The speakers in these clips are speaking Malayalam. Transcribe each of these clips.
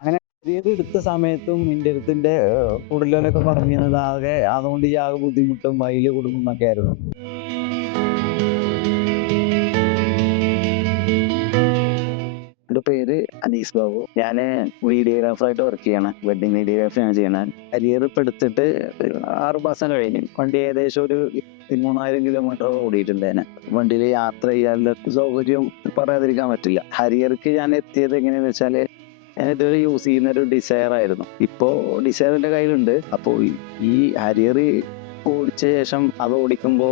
അങ്ങനെ പുതിയത് എടുത്ത സമയത്തും ഇന്റെ അടുത്തിന്റെ കൂടുതലൊക്കെ പറഞ്ഞിരുന്നത് ആകെ അതുകൊണ്ട് ഈ ആകെ ബുദ്ധിമുട്ടും വയല് കുടുങ്ങും എന്നൊക്കെ ആയിരുന്നു. എന്റെ പേര് അനീസ് ബാബു. ഞാൻ വീഡിയോഗ്രാഫറായിട്ട് വർക്ക് ചെയ്യാണ്. വെഡിങ് വീഡിയോഗ്രാഫി ആണ് ചെയ്യണത്. കരിയർ ഇപ്പൊ എടുത്തിട്ട് 6 മാസം കഴിഞ്ഞു. വണ്ടി ഏകദേശം ഒരു 3000 കിലോമീറ്റർ ഓടിയിട്ടുണ്ടേനെ. വണ്ടിയിൽ യാത്ര ചെയ്യാനുള്ള സൗകര്യം പറയാതിരിക്കാൻ പറ്റില്ല. ഹരിയർക്ക് ഞാൻ എത്തിയത് എങ്ങനെയാന്ന് വെച്ചാല് ഞാൻ ഇതുവരെ യൂസ് ചെയ്യുന്ന ഒരു ഡിസയർ ആയിരുന്നു. ഇപ്പോ ഡിസയർ എന്റെ കയ്യിലുണ്ട്. അപ്പോ ഈ ഹരിയർ ഓടിച്ച ശേഷം അത് ഓടിക്കുമ്പോ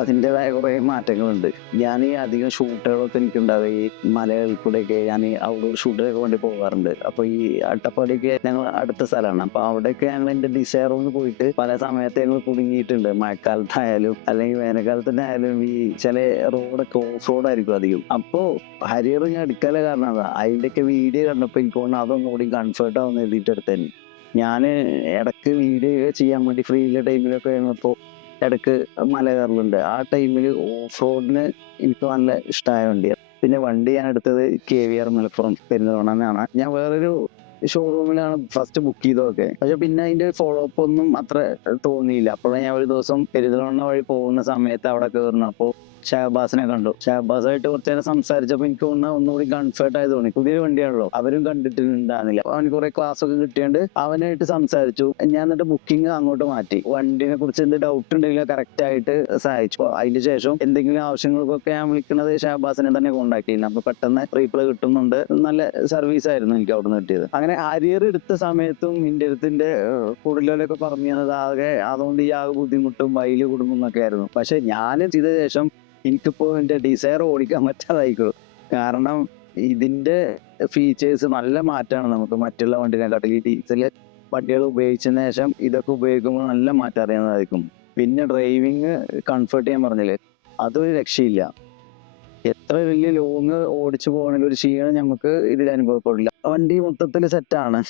അതിൻ്റെതായ കുറെ മാറ്റങ്ങളുണ്ട്. ഞാൻ ഈ അധികം ഷൂട്ടുകളൊക്കെ എനിക്കുണ്ടാവുക ഈ മലകളിൽ കൂടെയൊക്കെ ഞാൻ ഔട്ട്ഡോർ ഷൂട്ടിനൊക്കെ വേണ്ടി പോകാറുണ്ട്. അപ്പൊ ഈ അട്ടപ്പാടിയൊക്കെ ഞങ്ങൾ അടുത്ത സ്ഥലമാണ്. അപ്പൊ അവിടെയൊക്കെ ഞങ്ങൾ എന്റെ ഡിസയറിൽ പോയിട്ട് പല സമയത്ത് ഞങ്ങൾ കുടുങ്ങിയിട്ടുണ്ട്. മഴക്കാലത്തായാലും അല്ലെങ്കിൽ വേനൽക്കാലത്ത് തന്നെ ആയാലും ഈ ചില റോഡൊക്കെ ഓഫ് റോഡ് ആയിരിക്കും അധികം. അപ്പോ ഹരിയർ ഞാൻ എടുക്കാനുള്ള കാരണം അതാ. അതിന്റെയൊക്കെ വീഡിയോ കണ്ടപ്പോ എനിക്ക് തോന്നുന്നു അതൊന്നും കൂടി കംഫർട്ട് ആവുന്ന എഴുതിയിട്ട് എടുത്തന്നെ. ഞാന് ഇടക്ക് വീഡിയോ ചെയ്യാൻ വേണ്ടി ഫ്രീ ഉള്ള ടൈമിലൊക്കെ ഞങ്ങളിപ്പോ ഇടക്ക് മല കയറലുണ്ട്. ആ ടൈമിൽ ഓഫ് റോഡിന് എനിക്ക് നല്ല ഇഷ്ടമായ വണ്ടിയാണ്. പിന്നെ വണ്ടി ഞാൻ എടുത്തത് KVR മലപ്പുറം പെരിന്തൽമണ്ണ. ഞാൻ വേറൊരു ഷോറൂമിലാണ് ഫസ്റ്റ് ബുക്ക് ചെയ്തതൊക്കെ. പക്ഷെ പിന്നെ അതിന്റെ ഫോളോ അപ്പ് ഒന്നും അത്ര തോന്നിയില്ല. അപ്പോഴാണ് ഞാൻ ഒരു ദിവസം പെരിന്തൽമണ്ണ വഴി പോകുന്ന സമയത്ത് അവിടെ കയറുന്നു. അപ്പോ ഷഹബാസിനെ കണ്ടു. ഷഹബാസായിട്ട് കുറച്ചു നേരം സംസാരിച്ചപ്പോൾ എനിക്ക് തോന്നുന്നു ഒന്നുകൂടി കംഫർട്ട് ആയി തോന്നി. പുതിയ വണ്ടിയാണല്ലോ, അവരും കണ്ടിട്ടുണ്ടായിരുന്നില്ല. അപ്പൊ അവന് കുറെ ക്ലാസ് ഒക്കെ കിട്ടിയോണ്ട് അവനായിട്ട് സംസാരിച്ചു. ഞാൻ എന്നിട്ട് ബുക്കിംഗ് അങ്ങോട്ട് മാറ്റി. വണ്ടിനെ കുറിച്ച് എന്ത് ഡൗട്ട് ഉണ്ടെങ്കിലും കറക്റ്റ് ആയിട്ട് സഹായിച്ചു. അപ്പൊ അതിന് ശേഷം എന്തെങ്കിലും ആവശ്യങ്ങൾക്കൊക്കെ ഞാൻ വിളിക്കുന്നത് ഷഹബാസിനെ തന്നെ കോൺടാക്ട് ചെയ്യുന്നത്. അപ്പൊ പെട്ടെന്ന് റീപ്ലൈ കിട്ടുന്നുണ്ട്. നല്ല സർവീസ് ആയിരുന്നു എനിക്ക് അവിടെ നിന്ന് കിട്ടിയത്. അങ്ങനെ ഹരിയർ എടുത്ത സമയത്തും ഇന്റെ അടുത്തിന്റെ കൂടുതലൊക്കെ പറഞ്ഞു തന്നത് ആകെ അതുകൊണ്ട് ഈ ആകെ ബുദ്ധിമുട്ടും വയല് കുടുങ്ങും എന്നൊക്കെ ആയിരുന്നു. പക്ഷെ ഞാൻ ചെയ്ത ശേഷം എനിക്കിപ്പോ എന്റെ ഡിസയർ ഓടിക്കാൻ പറ്റാതായിക്കോളും. കാരണം ഇതിന്റെ ഫീച്ചേഴ്സ് നല്ല മാറ്റമാണ് നമുക്ക് മറ്റുള്ള വണ്ടിനെക്കാട്ടിൽ. ഈ ഡീസൽ വണ്ടികൾ ഉപയോഗിച്ചതിന് ശേഷം ഇതൊക്കെ ഉപയോഗിക്കുമ്പോൾ നല്ല മാറ്റം അറിയാൻ സാധിക്കും. പിന്നെ ഡ്രൈവിങ് കംഫർട്ട് ഞാൻ പറഞ്ഞില്ലേ, അതൊരു രക്ഷയില്ല. എത്ര വലിയ ലോങ് ഓടിച്ചു പോകണമെങ്കിൽ ഒരു ക്ഷീണം നമുക്ക് ഇതിൽ അനുഭവപ്പെടില്ല. വണ്ടി മൊത്തത്തിൽ സെറ്റാണ്.